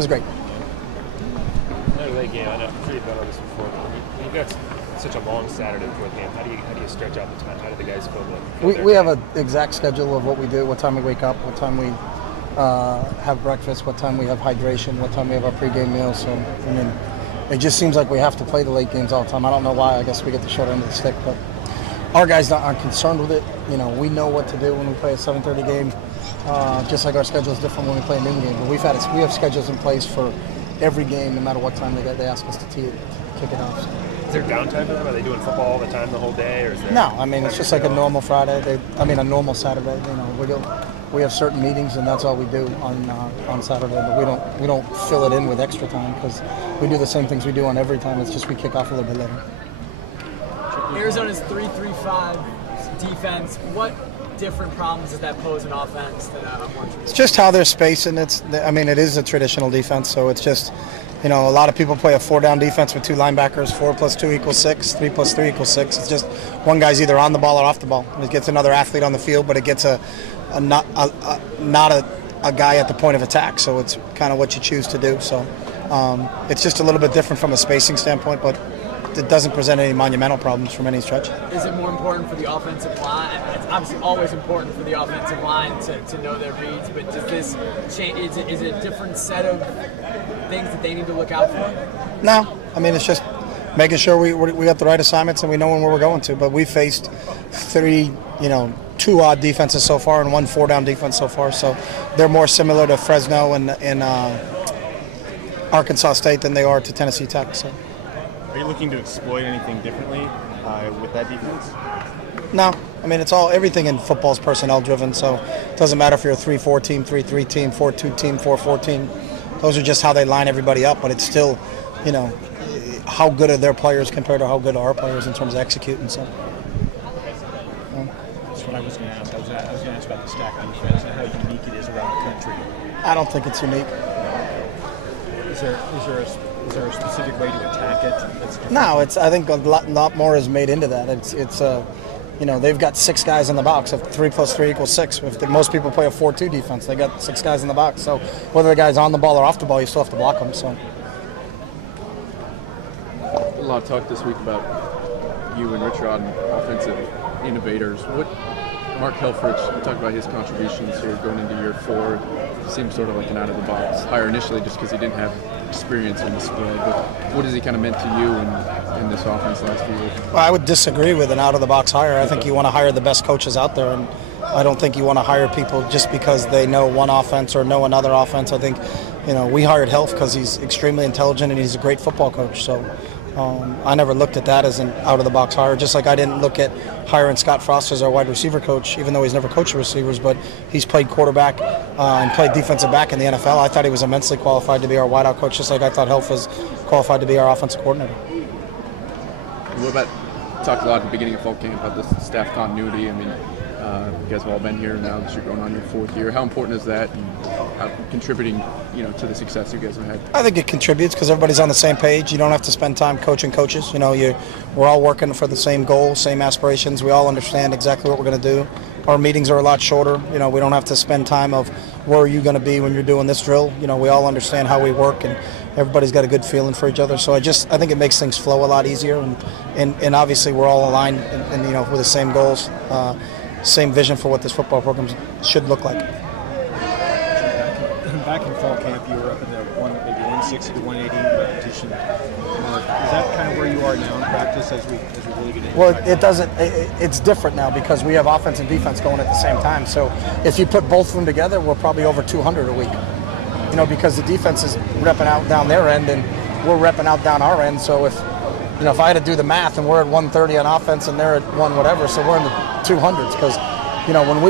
was great. Another late game. I'm sure you've done all this before. But you've got such a long Saturday before the game. How do you stretch out the time? How do the guys feel? We have an exact schedule of what we do, what time we wake up, what time we have breakfast, what time we have hydration, what time we have our pregame meal. So, I mean, it just seems like we have to play the late games all the time. I don't know why. I guess we get the short end of the stick, but our guys aren't concerned with it. You know, we know what to do when we play a 7:30 game. Just like our schedule is different when we play a noon game. But we have schedules in place for every game, no matter what time they ask us to kick it off. So. Is there downtime for them? Are they doing football all the time, the whole day, or is there? No, I mean it's just like a normal Friday. A normal Saturday. You know, we have certain meetings, and that's all we do on Saturday. But we don't fill it in with extra time because we do the same things we do on every time. It's just we kick off a little bit later. Arizona's 3-3-5 defense. What different problems does that pose in offense that I'm more interested in? It's just how they're spacing. It is a traditional defense, so it's just, you know, a lot of people play a 4-down defense with 2 linebackers. 4 + 2 = 6. 3 + 3 = 6. It's just one guy's either on the ball or off the ball. It gets another athlete on the field, but it gets not a guy at the point of attack. So it's kind of what you choose to do. So it's just a little bit different from a spacing standpoint, but it doesn't present any monumental problems from any stretch. Is it more important for the offensive line? It's obviously always important for the offensive line to know their reads, but does this change? Is it a different set of things that they need to look out for? No, I mean it's just making sure we got the right assignments and we know where we're going to. But we faced 2 odd defenses so far and 1 4-down defense so far, so they're more similar to Fresno and Arkansas State than they are to Tennessee Tech. So. Are you looking to exploit anything differently with that defense? No. I mean, everything in football is personnel driven, so it doesn't matter if you're a 3-4 team, 3-3 team, 4-2 team, 4-4 team. Those are just how they line everybody up, but it's still, you know, how good are their players compared to how good are our players in terms of executing. So. That's what I was going to ask. I was going to ask about the stack defense and how unique it is around the country. I don't think it's unique. Is there a specific way to attack it? No, I think a lot more is made into that. It's you know, they've got 6 guys in the box. If 3 + 3 = 6. Most people play a 4-2 defense. They got 6 guys in the box. So whether the guy's on the ball or off the ball, you still have to block them. So. A lot of talk this week about you and Rich Rod and offensive innovators. Mark Helfrich, you talked about his contributions here going into year 4. It seems sort of like an out-of-the-box hire initially just because he didn't have experience in the spread. But what has he kind of meant to you in this offense last few years? Well, I would disagree with an out-of-the-box hire. I think you want to hire the best coaches out there, and I don't think you want to hire people just because they know one offense or know another offense. I think, you know, we hired Helf because he's extremely intelligent and he's a great football coach. So I never looked at that as an out-of-the-box hire, just like I didn't look at hiring Scott Frost as our wide receiver coach, even though he's never coached receivers, but he's played quarterback and played defensive back in the NFL. I thought he was immensely qualified to be our wideout coach, just like I thought Helf was qualified to be our offensive coordinator. What about, talked a lot at the beginning of fall camp about the staff continuity. I mean, you guys have all been here now that you're going on your 4th year. How important is that and how contributing, you know, to the success you guys have had? I think it contributes because everybody's on the same page. You don't have to spend time coaching coaches. You know, we're all working for the same goal, same aspirations. We all understand exactly what we're going to do. Our meetings are a lot shorter. You know, we don't have to spend time of where are you going to be when you're doing this drill. You know, we all understand how we work and everybody's got a good feeling for each other. So I think it makes things flow a lot easier. And obviously we're all aligned and you know, with the same goals. Same vision for what this football program should look like. Back in fall camp, you were up in the 160 to 180 repetition mark. Is that kind of where you are now in practice as we really get into Well, it's different now because we have offense and defense going at the same time. So if you put both of them together, we're probably over 200 a week. You know, because the defense is repping out down their end and we're repping out down our end. So if I had to do the math and we're at 130 on offense and they're at 1 whatever, so we're in the 200s because, you know, when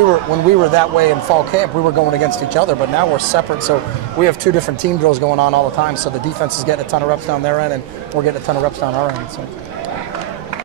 we were that way in fall camp, we were going against each other, but now we're separate. So we have 2 different team drills going on all the time. So the defense is getting a ton of reps down their end and we're getting a ton of reps down our end. So.